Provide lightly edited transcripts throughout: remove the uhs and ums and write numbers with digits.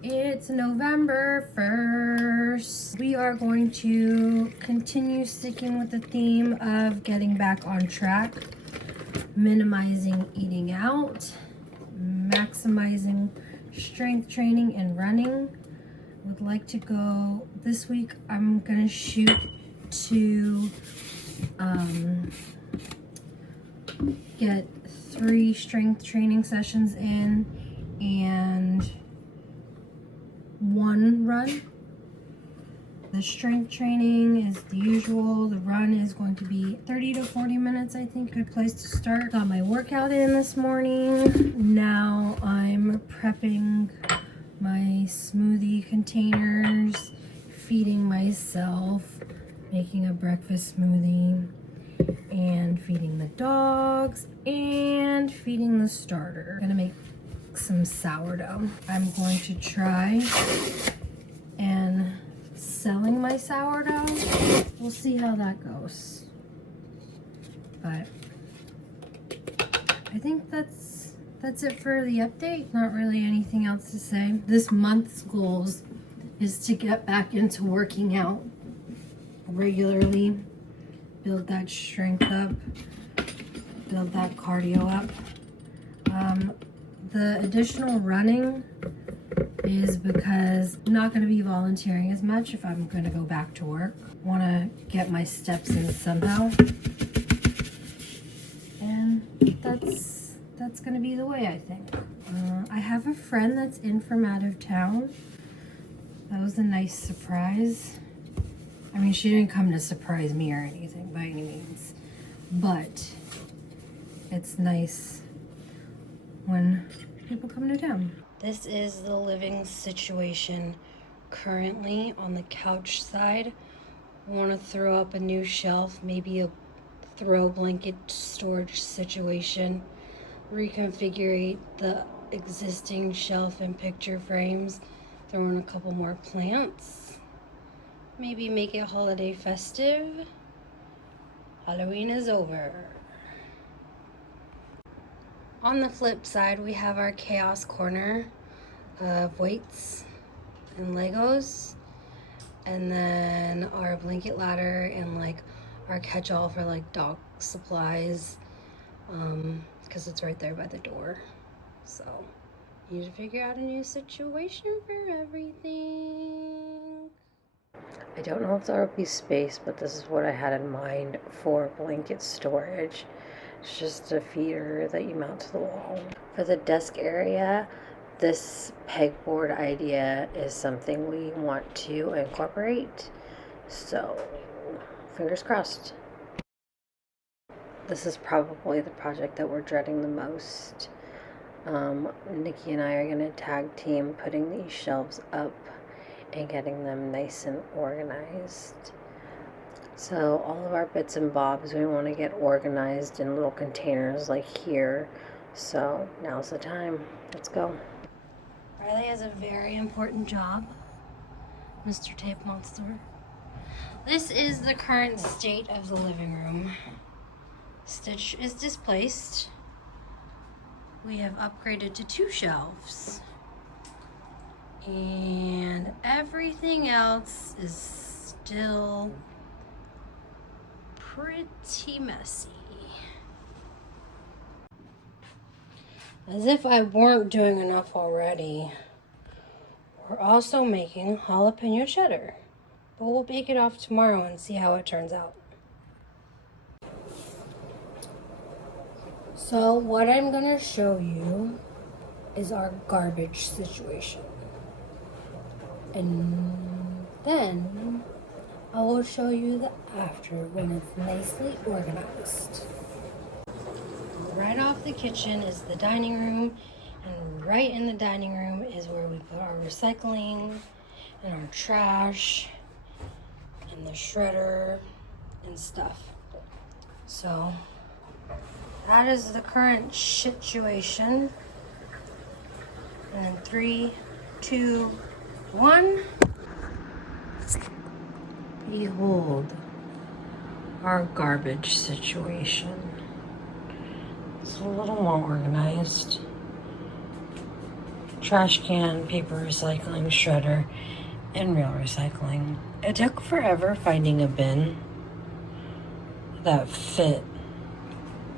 It's November 1st. We are going to continue sticking with the theme of getting back on track, minimizing eating out, maximizing strength training and running. Would like to go this week. I'm gonna shoot to get 3 strength training sessions in and 1 run. The strength training is the usual. The run is going to be 30 to 40 minutes, I think. Good place to start. Got my workout in this morning. Now I'm prepping my smoothie containers, feeding myself, making a breakfast smoothie, and feeding the dogs, and feeding the starter. I'm gonna make some sourdough. I'm going to try and selling my sourdough. We'll see how that goes. But I think that's it for the update. Not really anything else to say. This month's goals is to get back into working out regularly, build that strength up, build that cardio up. The additional running is because I'm not going to be volunteering as much if I'm going to go back to work. Want to get my steps in somehow, and that's going to be the way, I think. I have a friend that's in from out of town. That was a nice surprise. I mean, she didn't come to surprise me or anything by any means, but it's nice when people come to town. This is the living situation currently on the couch side. I want to throw up a new shelf, maybe a throw blanket storage situation, reconfigure the existing shelf and picture frames, throw in a couple more plants, maybe make it holiday festive. Halloween is over. On the flip side, we have our chaos corner of weights and Legos, and then our blanket ladder and like our catch-all for like dog supplies, because it's right there by the door. So need to figure out a new situation for everything. I don't know if there'll be space, but this is what I had in mind for blanket storage. It's just a feeder that you mount to the wall. For the desk area, this pegboard idea is something we want to incorporate. So, fingers crossed. This is probably the project that we're dreading the most. Nikki and I are going to tag team putting these shelves up and getting them nice and organized. So all of our bits and bobs we want to get organized in little containers like here. So now's the time. Let's go. Riley has a very important job, Mr. Tape Monster. This is the current state of the living room. Stitch is displaced. We have upgraded to 2 shelves. And everything else is still pretty messy. As if I weren't doing enough already, we're also making jalapeno cheddar, but we'll bake it off tomorrow and see how it turns out. So what I'm gonna show you is our garbage situation, and then I will show you the after when it's nicely organized. Right off the kitchen is the dining room, and right in the dining room is where we put our recycling and our trash and the shredder and stuff. So that is the current situation. And then 3, 2, 1. Behold our garbage situation. It's a little more organized. trash can, paper recycling, shredder, and real recycling. It took forever finding a bin that fit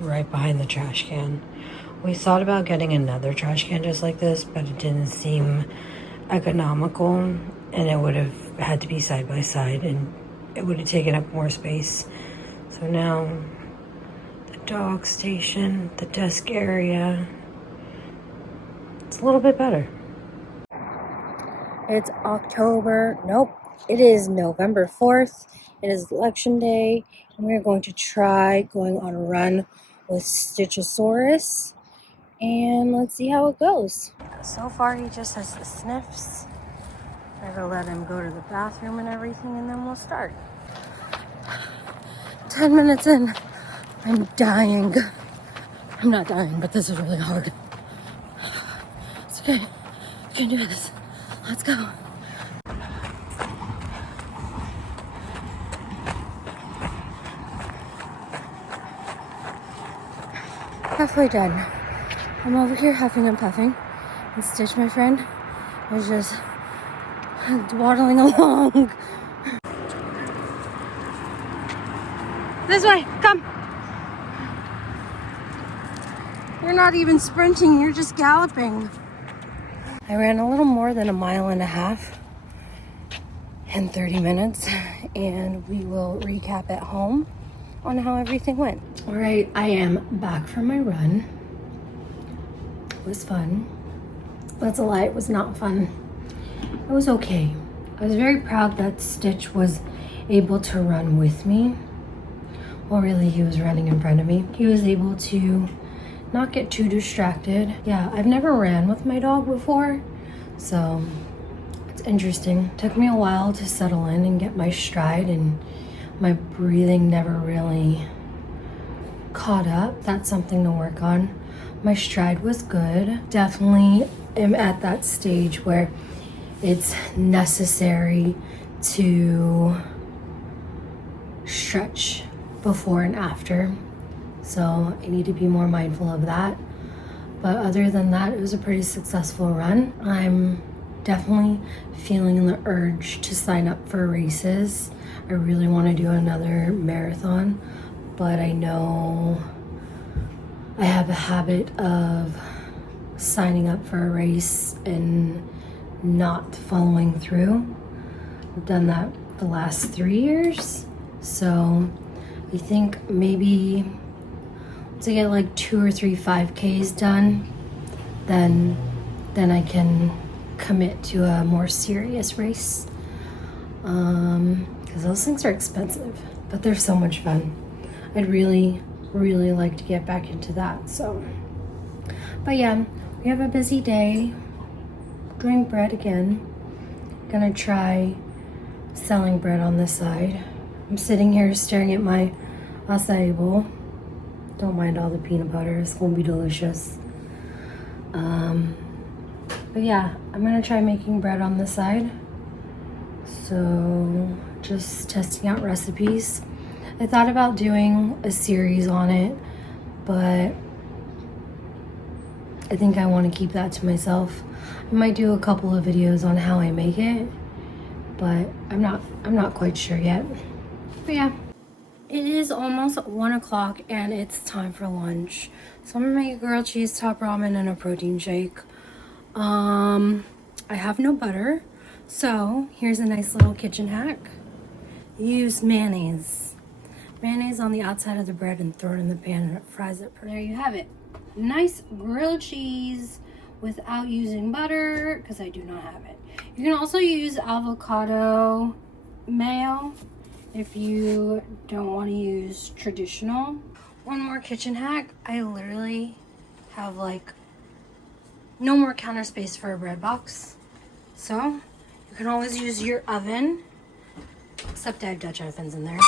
right behind the trash can. We thought about getting another trash can just like this, but it didn't seem economical, and it would have had to be side by side, and it would have taken up more space. So now the dog station, the desk area, it's a little bit better. It's it is November 4th. It is election day, and we're going to try going on a run with Stitchosaurus, and let's see how it goes. So far, he just has the sniffs. I'm gonna let him go to the bathroom and everything, and then we'll start. 10 minutes in, I'm dying. I'm not dying, but this is really hard. It's okay. I can do this. Let's go. Halfway done. I'm over here huffing and puffing, and Stitch, my friend, is just waddling along. This way, come. You're not even sprinting, you're just galloping. I ran a little more than 1.5 miles in 30 minutes, and we will recap at home on how everything went. All right, I am back from my run. It was fun. That's a lie, it was not fun. It was okay. I was very proud that Stitch was able to run with me. Well, really, he was running in front of me. He was able to not get too distracted. Yeah, I've never ran with my dog before, so it's interesting. Took me a while to settle in and get my stride, and my breathing never really caught up. That's something to work on. My stride was good. Definitely am at that stage where it's necessary to stretch before and after. So I need to be more mindful of that. But other than that, it was a pretty successful run. I'm definitely feeling the urge to sign up for races. I really want to do another marathon, but I know I have a habit of signing up for a race and not following through. I've done that the last 3 years. So I think maybe to get like 2 or 3 5Ks done, then I can commit to a more serious race. Because those things are expensive, but they're so much fun. I'd really like to get back into that. So, but yeah, we have a busy day. Doing bread again. Gonna try selling bread on this side. I'm sitting here staring at my acai bowl. Don't mind all the peanut butter, it's gonna be delicious. But yeah, I'm gonna try making bread on this side. So just testing out recipes. I thought about doing a series on it, but I think I want to keep that to myself. I might do a couple of videos on how I make it, but I'm not quite sure yet. But yeah, it is almost 1 o'clock and it's time for lunch. So I'm gonna make a grilled cheese top ramen and a protein shake. I have no butter, so here's a nice little kitchen hack. Use mayonnaise. Mayonnaise on the outside of the bread and throw it in the pan and it fries it. There you have it. Nice grilled cheese without using butter, because I do not have it. You can also use avocado mayo if you don't want to use traditional. One more kitchen hack. I literally have like no more counter space for a bread box. So you can always use your oven, except I have Dutch ovens in there.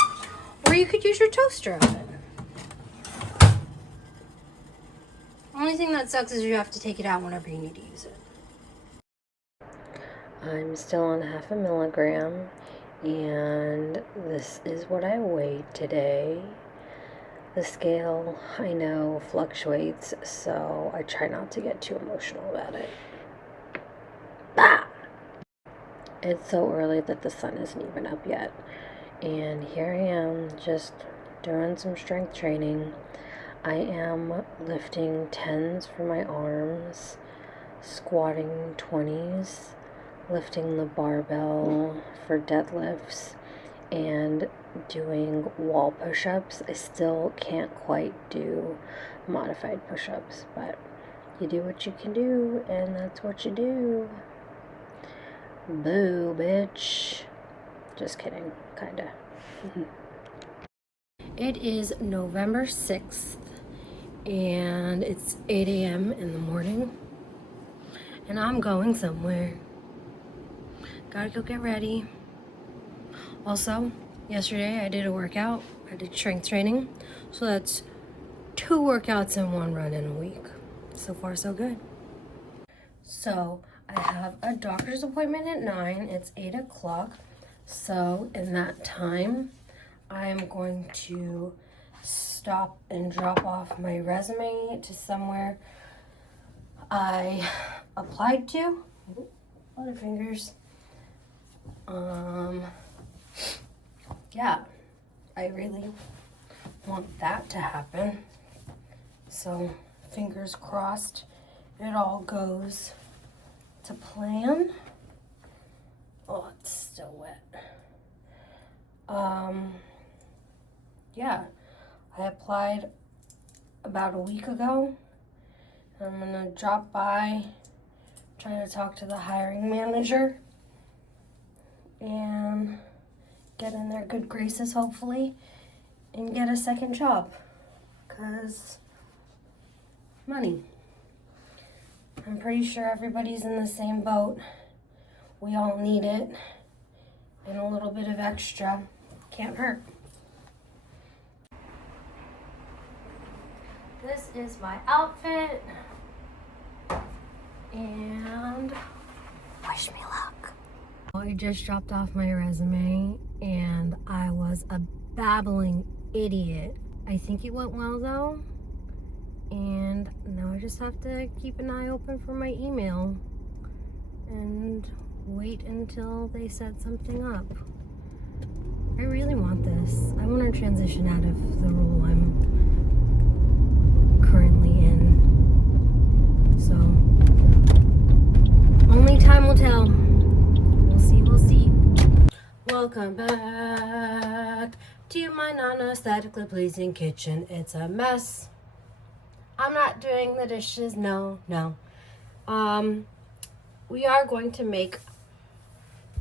Or you could use your toaster oven. Only thing that sucks is you have to take it out whenever you need to use it. I'm still on 0.5 milligram, and this is what I weighed today. The scale, I know, fluctuates, so I try not to get too emotional about it. Bah! It's so early that the sun isn't even up yet. And here I am just doing some strength training. I am lifting 10s for my arms, squatting 20s, lifting the barbell for deadlifts, and doing wall push-ups. I still can't quite do modified push-ups, but you do what you can do, and that's what you do. Boo, bitch. Just kidding, kinda. It is November 6th, and it's 8 a.m. in the morning, and I'm going somewhere. Gotta go get ready. Also, yesterday I did a workout. I did strength training, so that's 2 workouts and 1 run in a week. So far, so good. So I have a doctor's appointment at 9. It's 8 o'clock. So in that time, I'm going to stop and drop off my resume to somewhere I applied to. A lot of fingers. Yeah, I really want that to happen. So fingers crossed it all goes to plan. Oh, it's still wet. Yeah, I applied about a week ago. I'm gonna drop by, try to talk to the hiring manager, and get in their good graces, hopefully, and get a second job, because money. I'm pretty sure everybody's in the same boat. We all need it, and a little bit of extra can't hurt. This is my outfit, and wish me luck. I just dropped off my resume, and I was a babbling idiot. I think it went well though, and now I just have to keep an eye open for my email and wait until they set something up. I really want this. I want to transition out of the role I'm currently in. So, only time will tell. We'll see, we'll see. Welcome back to my non-aesthetically pleasing kitchen. It's a mess. I'm not doing the dishes, no. We are going to make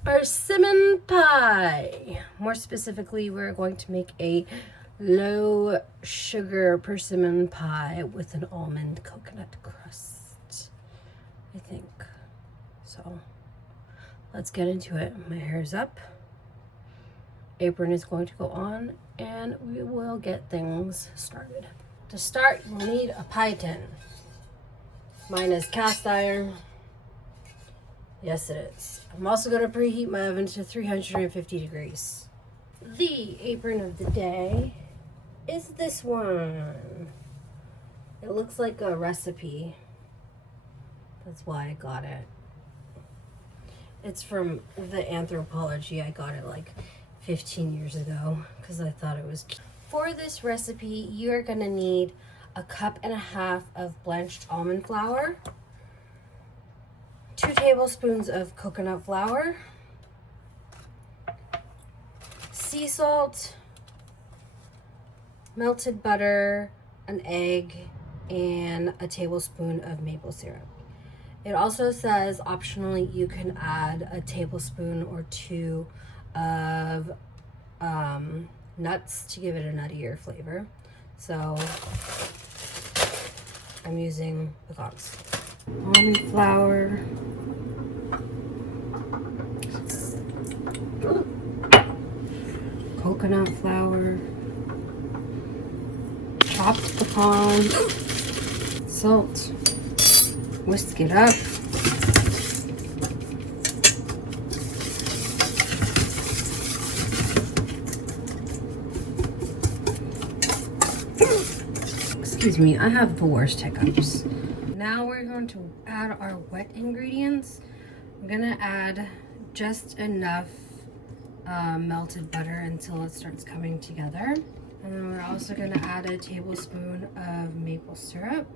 persimmon pie. More specifically, we're going to make a low sugar persimmon pie with an almond coconut crust, I think. So let's get into it. My hair's up, apron is going to go on, and we will get things started. To start, you'll need a pie tin. Mine is cast iron. Yes, it is. I'm also going to preheat my oven to 350 degrees. The apron of the day is this one. It looks like a recipe. That's why I got it. It's from the Anthropology. I got it like 15 years ago because I thought it was cute. For this recipe, you're going to need 1.5 cups of blanched almond flour, 2 tablespoons of coconut flour, sea salt, melted butter, an egg, and a tablespoon of maple syrup. It also says optionally you can add a tablespoon or 2 of nuts to give it a nuttier flavor. So I'm using pecans. Almond flour, coconut flour, chopped pecans, salt, whisk it up, excuse me, I have the worst hiccups. Now we're going to add our wet ingredients. I'm gonna add just enough melted butter until it starts coming together. And then we're also gonna add a tablespoon of maple syrup.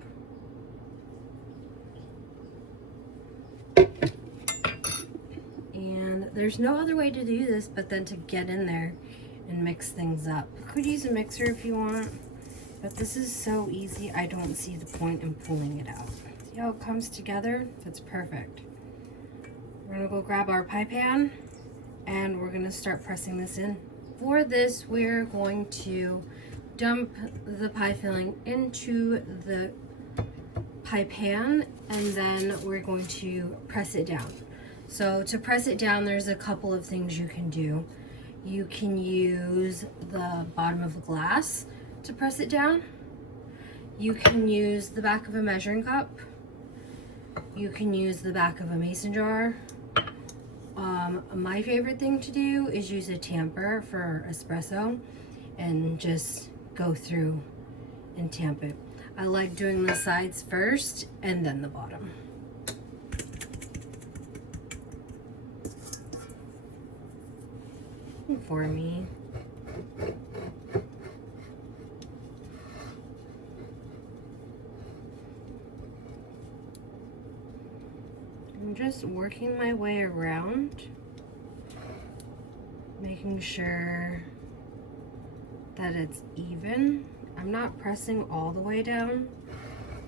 And there's no other way to do this but then to get in there and mix things up. You could use a mixer if you want, but this is so easy, I don't see the point in pulling it out. See how it comes together? That's perfect. We're gonna go grab our pie pan and we're gonna start pressing this in. For this, we're going to dump the pie filling into the pie pan and then we're going to press it down. So to press it down, there's a couple of things you can do. You can use the bottom of a glass to press it down. You can use the back of a measuring cup. You can use the back of a mason jar. My favorite thing to do is use a tamper for espresso and just go through and tamp it. I like doing the sides first and then the bottom. For me. I'm just working my way around, making sure that it's even. I'm not pressing all the way down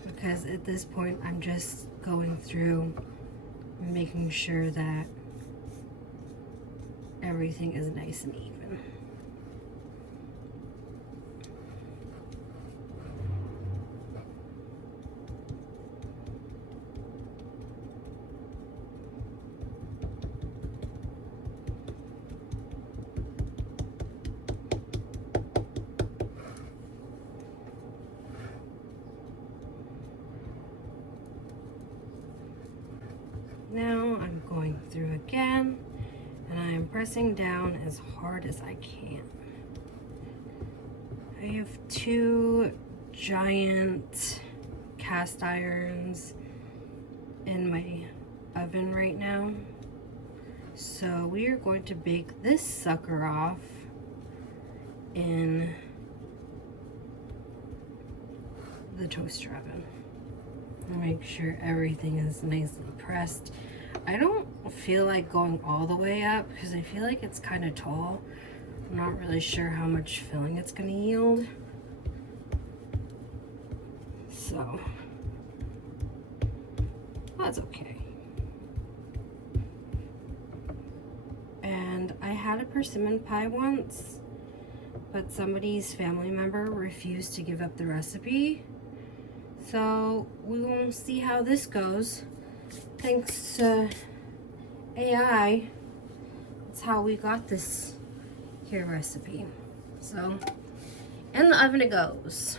because at this point I'm just going through and making sure that everything is nice and even. Now I'm going through again and I am pressing down as hard as I can. I have 2 giant cast irons in my oven right now. So we are going to bake this sucker off in the toaster oven. Make sure everything is nicely pressed. I don't feel like going all the way up because I feel like it's kind of tall. I'm not really sure how much filling it's going to yield. So, that's okay. And I had a persimmon pie once, but somebody's family member refused to give up the recipe. So we will see how this goes. Thanks to AI, that's how we got this here recipe. So in the oven it goes.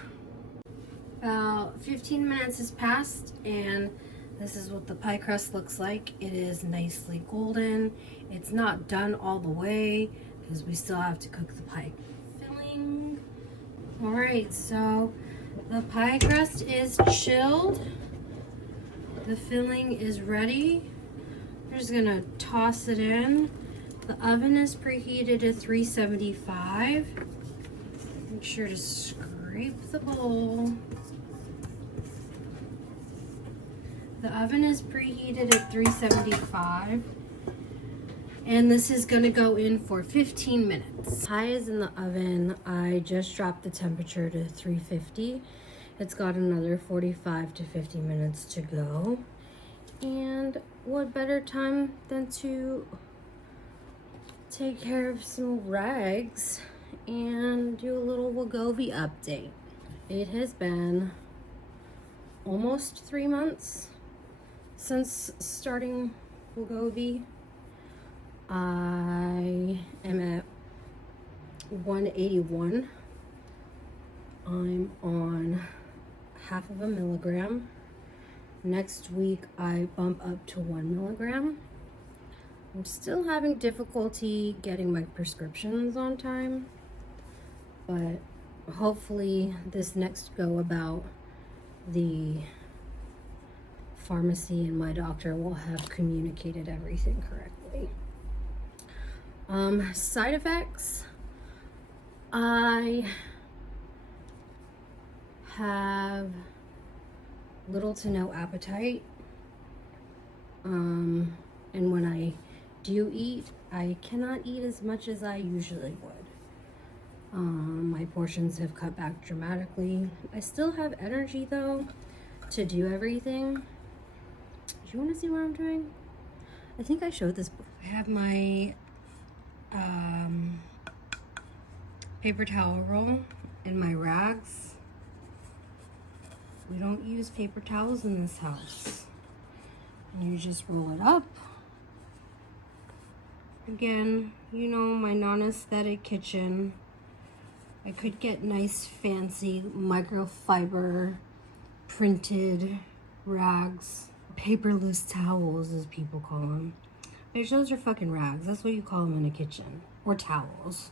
About 15 minutes has passed and this is what the pie crust looks like. It is nicely golden. It's not done all the way because we still have to cook the pie filling. All right, so the pie crust is chilled. The filling is ready. We're just gonna toss it in. The oven is preheated to 375. Make sure to scrape the bowl. The oven is preheated at 375. And this is gonna go in for 15 minutes. Pie is in the oven. I just dropped the temperature to 350. It's got another 45 to 50 minutes to go. And what better time than to take care of some rags and do a little Wegovy update. It has been almost 3 months since starting Wegovy. I am at 181. I'm on half of a milligram. Next week I bump up to 1 milligram. I'm still having difficulty getting my prescriptions on time, but hopefully this next go about the pharmacy and my doctor will have communicated everything correctly. Side effects. I have little to no appetite. And when I do eat, I cannot eat as much as I usually would. My portions have cut back dramatically. I still have energy though to do everything. Do you want to see what I'm doing? I think I showed this before. I have my paper towel roll and my rags. We don't use paper towels in this house. And you just roll it up. Again, you know, my non-aesthetic kitchen. I could get nice fancy microfiber printed rags, paper loose towels as people call them. Bitch, those are fucking rags. That's what you call them in a kitchen. Or towels.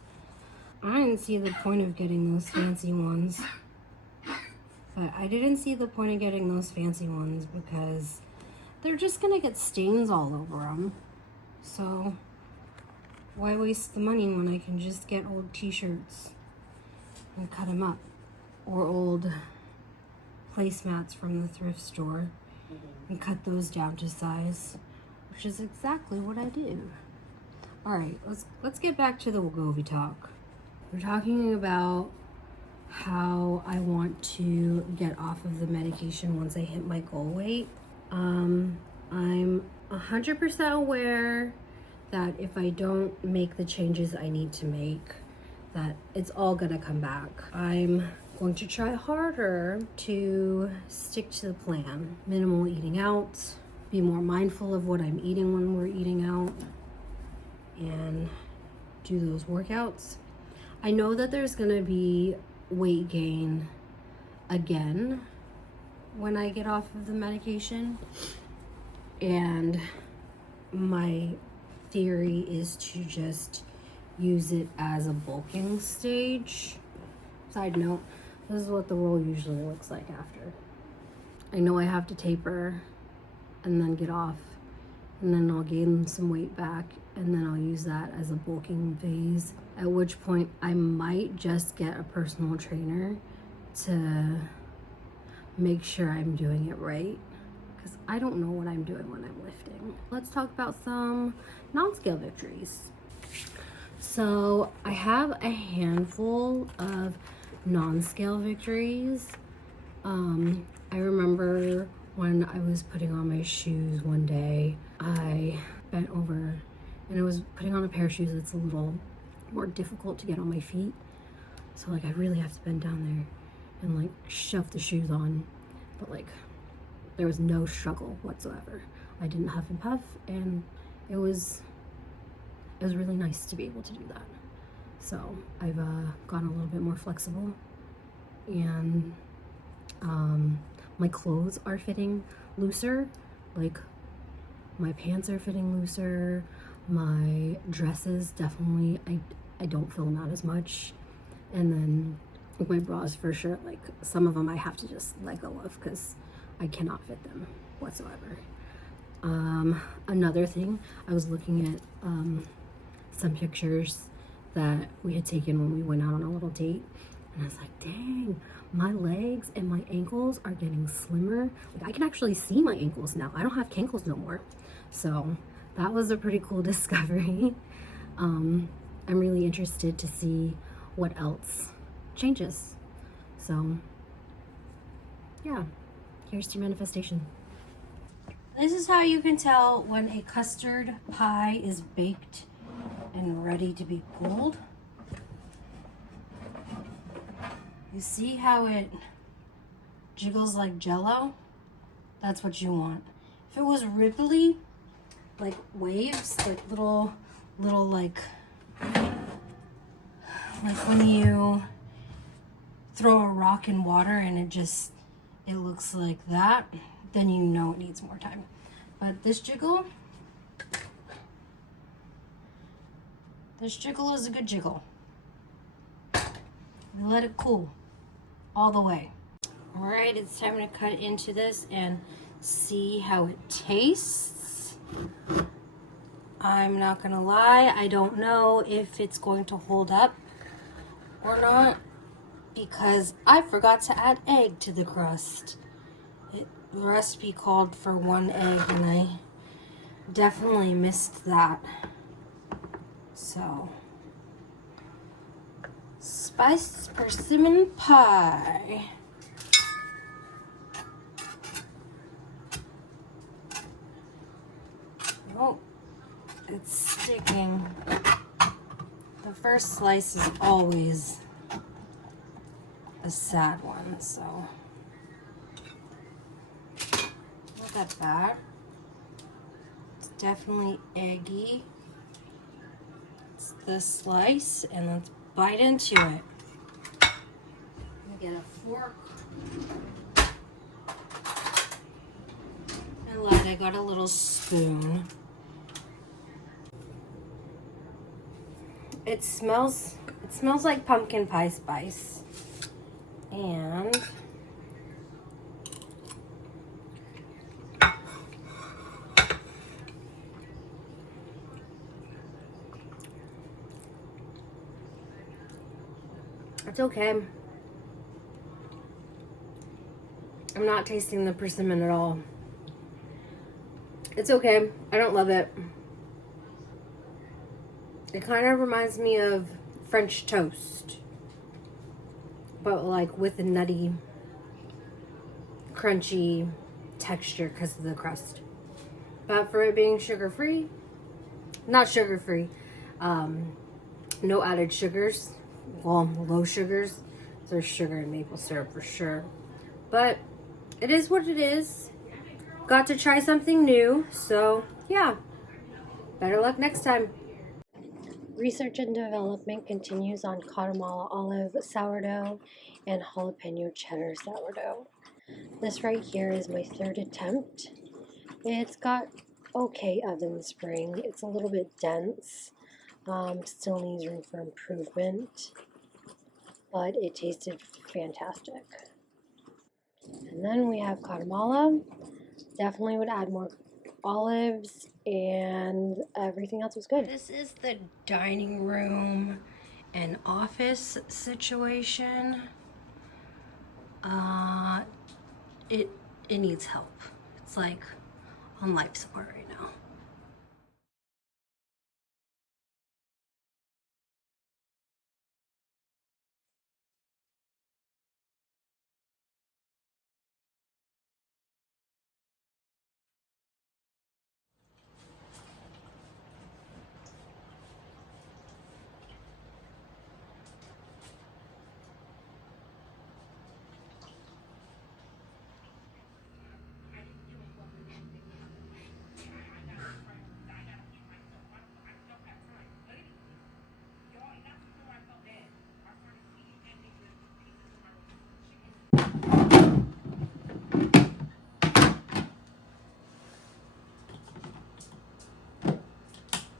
I didn't see the point of getting those fancy ones. But I didn't see the point of getting those fancy ones because they're just gonna get stains all over them. So why waste the money when I can just get old t-shirts and cut them up? Or old placemats from the thrift store and cut those down to size, which is exactly what I do. All right, let's get back to the Wegovy talk. We're talking about how I want to get off of the medication once I hit my goal weight. I'm 100% aware that if I don't make the changes I need to make, that it's all gonna come back. I'm going to try harder to stick to the plan. Minimal eating out, be more mindful of what I'm eating when we're eating out, and do those workouts. I know that there's gonna be weight gain again when I get off of the medication, and my theory is to just use it as a bulking stage. Side note, this is what the roll usually looks like after. I know I have to taper and then get off, and then I'll gain some weight back, and then I'll use that as a bulking phase, at which point I might just get a personal trainer to make sure I'm doing it right, because I don't know what I'm doing when I'm lifting. Let's talk about some non-scale victories. So I have a handful of non-scale victories. I remember when I was putting on my shoes one day, I bent over and I was putting on a pair of shoes that's a little more difficult to get on my feet. So like I really have to bend down there and like shove the shoes on, but like there was no struggle whatsoever. I didn't huff and puff, and it was really nice to be able to do that. So I've gotten a little bit more flexible, and my clothes are fitting looser. Like my pants are fitting looser. My dresses definitely, I don't fill them out as much. And then with my bras for sure, like some of them I have to just let go of because I cannot fit them whatsoever. Another thing, I was looking at some pictures that we had taken when we went out on a little date, and I was like, dang, my legs and my ankles are getting slimmer. Like I can actually see my ankles now. I don't have cankles no more. So that was a pretty cool discovery. I'm really interested to see what else changes. So yeah, here's to manifestation. This is how you can tell when a custard pie is baked and ready to be pulled. You see how it jiggles like Jello? That's what you want. If it was ripply, like waves, like little like when you throw a rock in water and it looks like that, then you know it needs more time. But this jiggle is a good jiggle. You let it cool all the way. All right, it's time to cut into this, and see how it tastes. I'm not gonna lie, I don't know if it's going to hold up or not because I forgot to add egg to the crust. The recipe called for 1 egg and I definitely missed that. So, spiced persimmon pie. Oh, it's sticking. The first slice is always a sad one, so look at that. It's definitely eggy. It's this slice, and let's bite into it. I'm gonna get a fork. I lied, I got a little spoon. It smells like pumpkin pie spice. And it's okay. I'm not tasting the persimmon at all. It's okay. I don't love it. It kind of reminds me of French toast, but like with a nutty, crunchy texture because of the crust. But for it being sugar-free, not sugar-free, no added sugars, well, low sugars. There's sugar in maple syrup for sure. But it is what it is. Got to try something new, so yeah. Better luck next time. Research and development continues on Guatemala olive sourdough and jalapeno cheddar sourdough. This right here is my 3rd attempt. It's got okay oven spring. It's a little bit dense. Still needs room for improvement, but it tasted fantastic. And then we have Guatemala. Definitely would add more olives, and everything else was good. This is the dining room and office situation. It needs help. It's like on life support right now.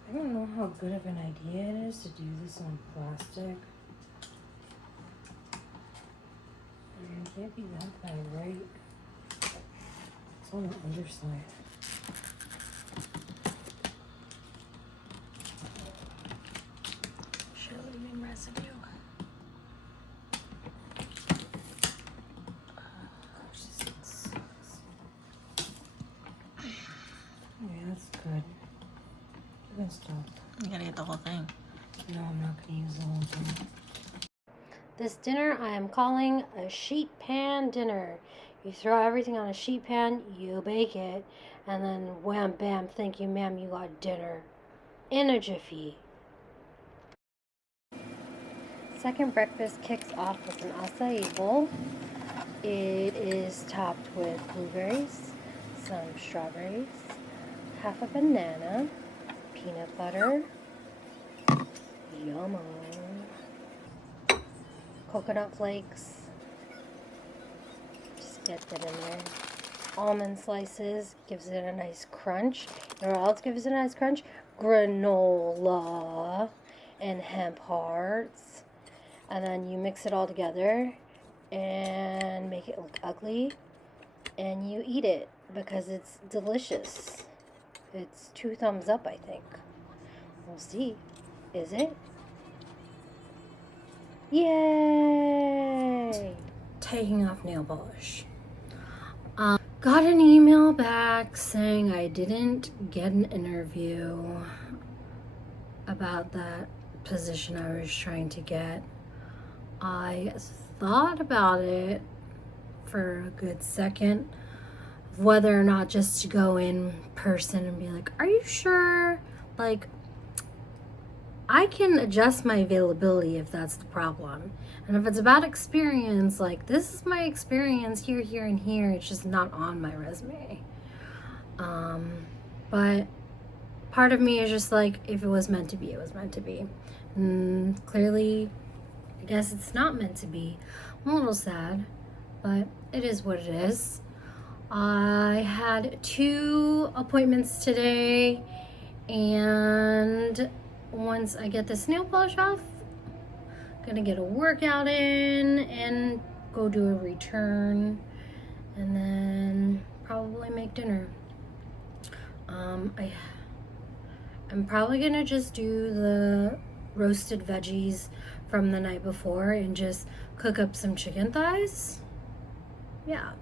I don't know how good of an idea it is to do this on plastic. I mean, it can't be that bad, right? It's on the underside. Show leaving residue. Yeah, that's good. You can stop. You gotta get the whole thing. No, I'm not gonna use the whole thing. This dinner I am calling a sheet pan dinner. You throw everything on a sheet pan, you bake it, and then wham bam, thank you ma'am, you got dinner in a jiffy. Second breakfast kicks off with an acai bowl. It is topped with blueberries, some strawberries, half a banana, peanut butter, yum, coconut flakes, just get that in there, almond slices, gives it a nice crunch. You know what else gives it a nice crunch? Granola and hemp hearts. And then you mix it all together and make it look ugly, and you eat it. because it's delicious. It's 2 thumbs up, I think. We'll see. Is it? Yay! Taking off nail polish. Got an email back saying I didn't get an interview about that position I was trying to get. I thought about it for a good second, whether or not just to go in person and be like, are you sure? Like, I can adjust my availability if that's the problem. And if it's about experience, like, this is my experience here, here, and here. It's just not on my resume. But part of me is just like, if it was meant to be, it was meant to be. And clearly, I guess it's not meant to be. I'm a little sad, but it is what it is. I had 2 appointments today, and once I get this nail polish off, I'm gonna get a workout in and go do a return, and then probably make dinner. I'm probably gonna just do the roasted veggies from the night before and just cook up some chicken thighs. Yeah,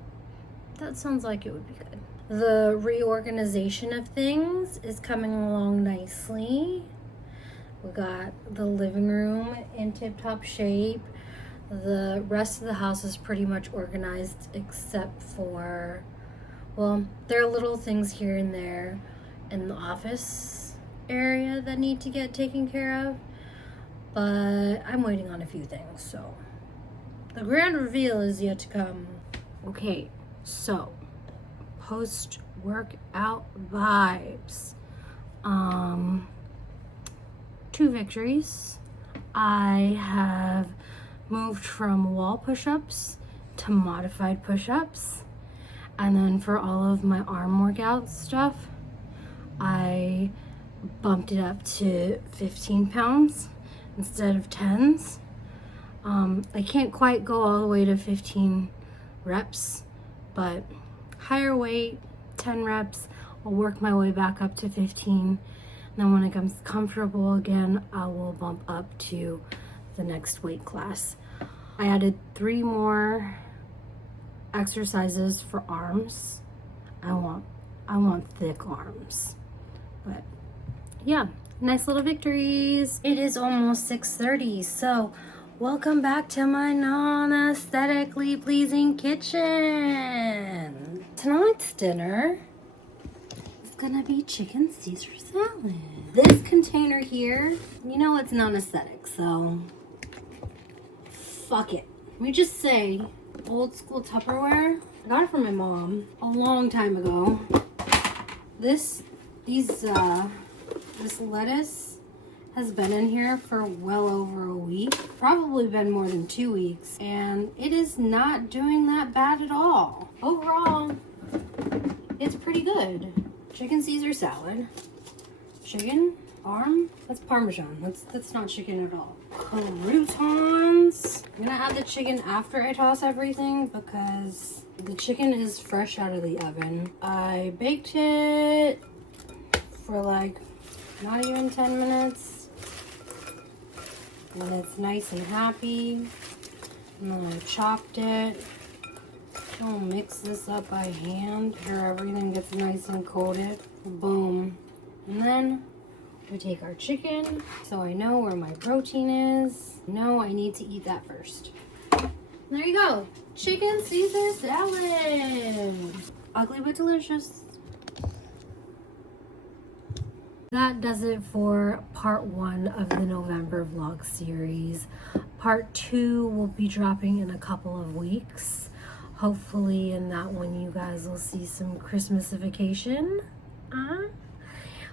that sounds like it would be good. The reorganization of things is coming along nicely. We got the living room in tip-top shape. The rest of the house is pretty much organized except for, well, there are little things here and there in the office area that need to get taken care of, but I'm waiting on a few things, so the grand reveal is yet to come. Okay, so post-workout vibes. 2 victories. I have moved from wall push-ups to modified push-ups, and then for all of my arm workout stuff, I bumped it up to 15 pounds instead of 10s. I can't quite go all the way to 15 reps, but higher weight, 10 reps, I'll work my way back up to 15. Then when it comes comfortable again, I will bump up to the next weight class. I added 3 more exercises for arms. I want thick arms. But yeah, nice little victories. It is almost 6:30, so welcome back to my non-aesthetically pleasing kitchen. Tonight's dinner is gonna be chicken Caesar salad. This container here, you know it's non-aesthetic, so fuck it. Let me just say, old school Tupperware. I got it from my mom a long time ago. This lettuce has been in here for well over a week, probably been more than 2 weeks, and it is not doing that bad at all. Overall, it's pretty good. Chicken Caesar salad. Chicken, arm, that's Parmesan. That's not chicken at all. Croutons. I'm gonna add the chicken after I toss everything because the chicken is fresh out of the oven. I baked it for like not even 10 minutes. And it's nice and happy. And then I chopped it. I'll mix this up by hand. Sure everything gets nice and coated. Boom. And then we take our chicken, so I know where my protein is. No, I need to eat that first. There you go. Chicken Caesar salad. Ugly but delicious. That does it for part 1 of the November vlog series. Part 2 will be dropping in a couple of weeks. Hopefully in that one you guys will see some Christmasification.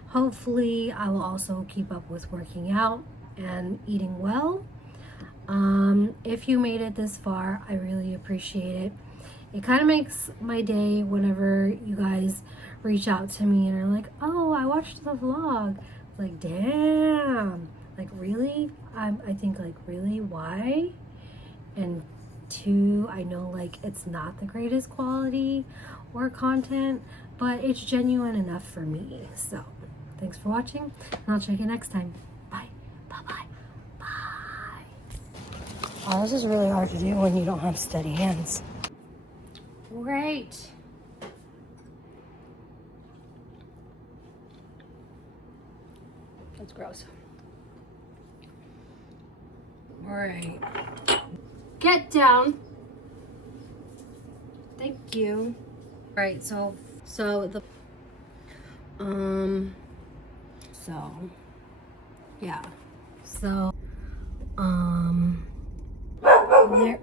Hopefully I will also keep up with working out and eating well. If you made it this far, I really appreciate it. It kind of makes my day whenever you guys reach out to me and are like, oh, I watched the vlog. It's like, damn, like really? I think like, really, why? And too. I know like it's not the greatest quality or content, but it's genuine enough for me. So thanks for watching, and I'll check you next time. Bye. Bye-bye. Bye. Oh, this is really hard to do when you don't have steady hands. Great. That's gross. All right. Get down. Thank you. All right, so yeah. So, there.